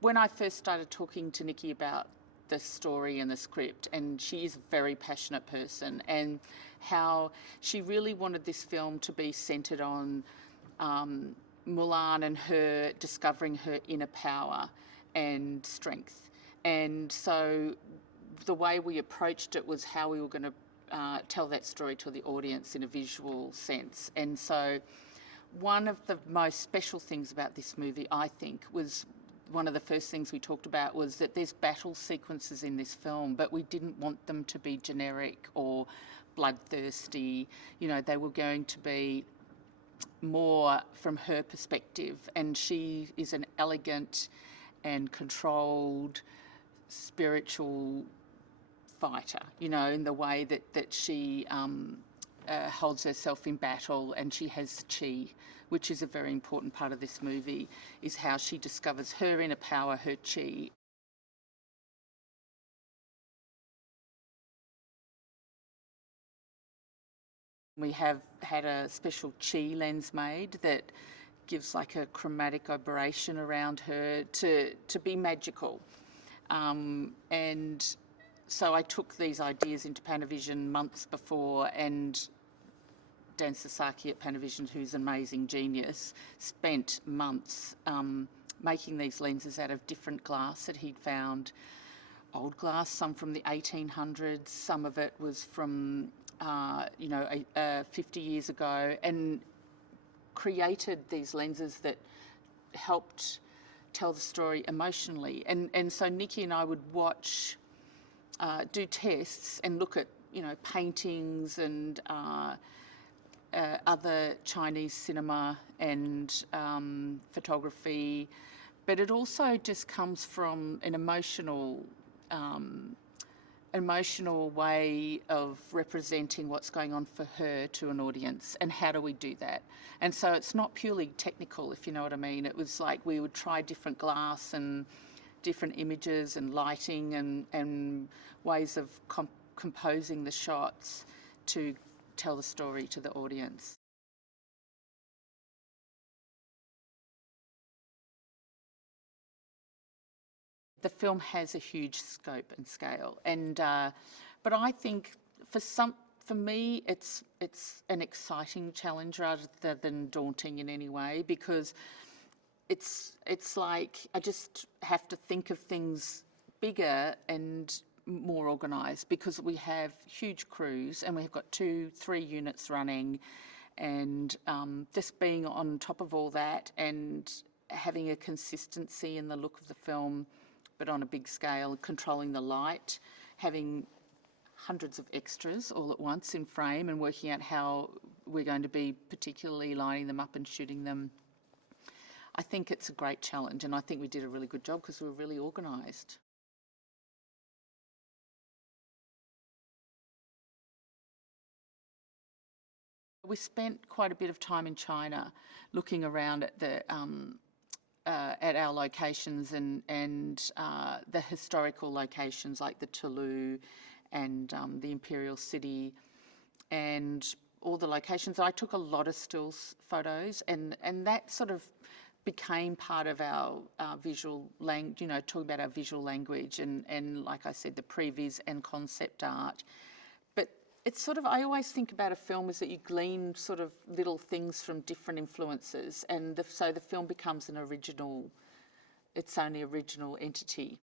when I first started talking to Niki about the story and the script, and she is a very passionate person, and how she really wanted this film to be centred on Mulan and her discovering her inner power and strength. And so the way we approached it was how we were going to tell that story to the audience in a visual sense. And so one of the most special things about this movie, I think, was one of the first things we talked about was that there's battle sequences in this film, but we didn't want them to be generic or bloodthirsty. You know, they were going to be more from her perspective, and she is an elegant and controlled spiritual fighter, you know, in the way that she holds herself in battle, and she has chi, which is a very important part of this movie, is how she discovers her inner power, her chi. We have had a special chi lens made that gives like a chromatic aberration around her to be magical. And so I took these ideas into Panavision months before, and Dan Sasaki at Panavision, who's an amazing genius, spent months making these lenses out of different glass that he'd found. Old glass, some from the 1800s, some of it was from 50 years ago, and created these lenses that helped tell the story emotionally. And so Niki and I would watch, do tests and look at, you know, paintings and other Chinese cinema and photography, but it also just comes from an emotional way of representing what's going on for her to an audience, and how do we do that. And so it's not purely technical, if you know what I mean. It was like we would try different glass and different images and lighting and ways of composing the shots to tell the story to the audience. The film has a huge scope and scale, and but I think for me it's an exciting challenge rather than daunting in any way, because it's like I just have to think of things bigger and more organised, because we have huge crews and we've got 2-3 units running, and just being on top of all that and having a consistency in the look of the film, but on a big scale, controlling the light, having hundreds of extras all at once in frame, and working out how we're going to be particularly lining them up and shooting them. I think it's a great challenge, and I think we did a really good job because we were really organised. We spent quite a bit of time in China looking around at at our locations and the historical locations like the Toulouse and the Imperial City and all the locations. I took a lot of stills photos, and that sort of became part of our visual language, you know, talking about our visual language and like I said, the previs and concept art. But it's sort of, I always think about a film is that you glean sort of little things from different influences, and so the film becomes its own original entity.